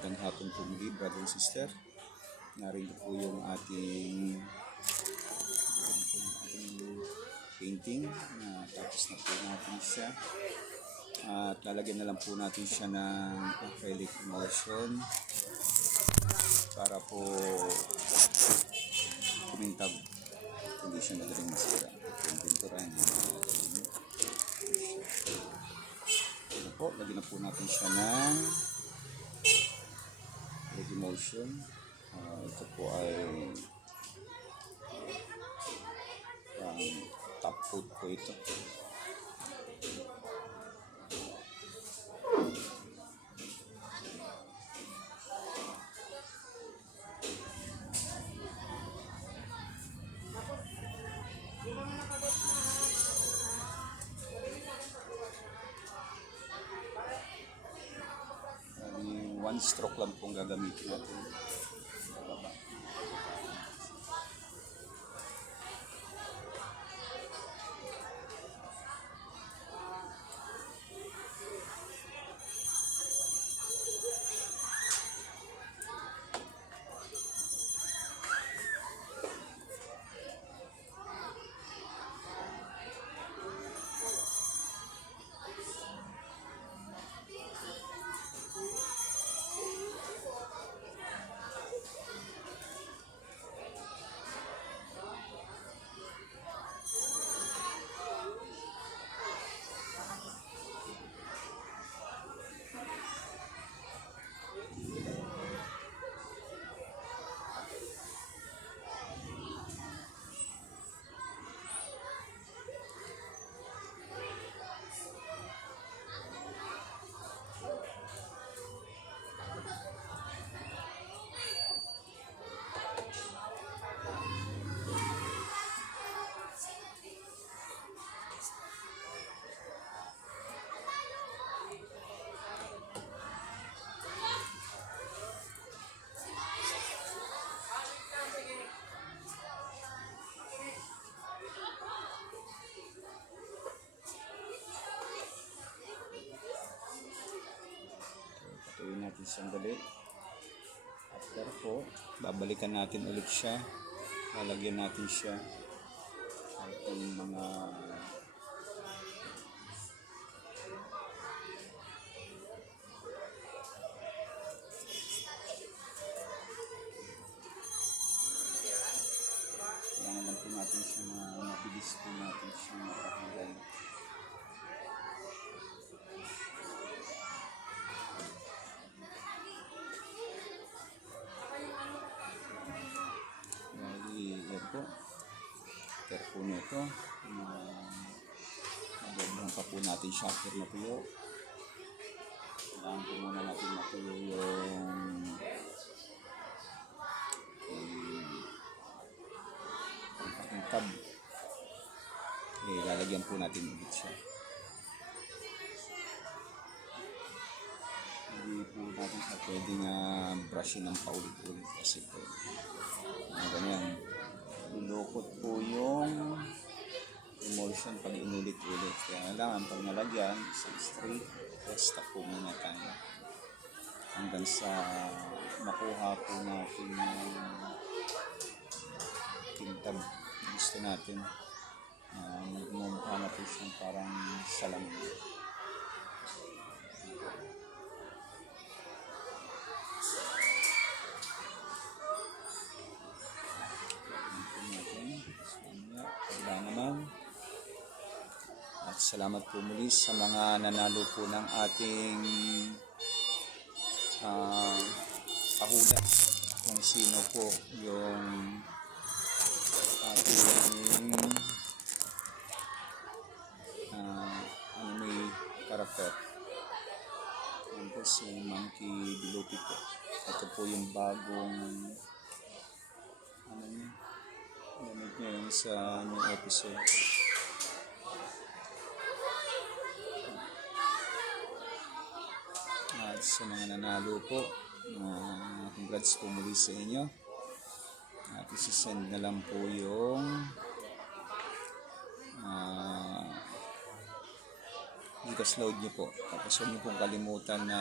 Magandang hapon po muli, brother and sister. Narito po yung ating painting. Tapos na po natin siya. At lalagyan na lang po natin siya ng acrylic emulsion para po kumintab. Hindi siya madaling masira. Yung pinturan. Ito po, lagyan na po natin siya ng acrylic emulsion. Ito po ay top coat po ito. One stroke lang pong gagamitin natin. Patuloy natin sandali. After po, babalikan natin ulit siya. Lalagyan natin siya itong mga kailangan lang po natin siya na mabilis po natin siya makahagay. Po. Pero po nito, magandang pa po natin siya after matuyo. Kailangan po muna natin matuyo yung pakintab. Lalagyan po natin ulit siya. Hindi po natin siya pwedeng brushin ng paulit-ulit kasi po ganyan. Lulukot po yung emulsion pag inulit-ulit. Kaya kailangan pag nalagyan, isang straight, stop po muna tayo. Hanggang sa makuha po natin yung kintab gusto natin. Magmumukha na po siyang parang salamin. At salamat po muli sa mga nanalo po ng ating pahula kung sino po yung ating anime character. Yan po si Monkey Dilupi po. Ito po yung bagong gamit ngayon sa new episode. At sa mga nanalo po, congrats po muli sa inyo. At isisend na lang po yung Gcash load nyo po. Tapos huwag nyo pong kalimutan na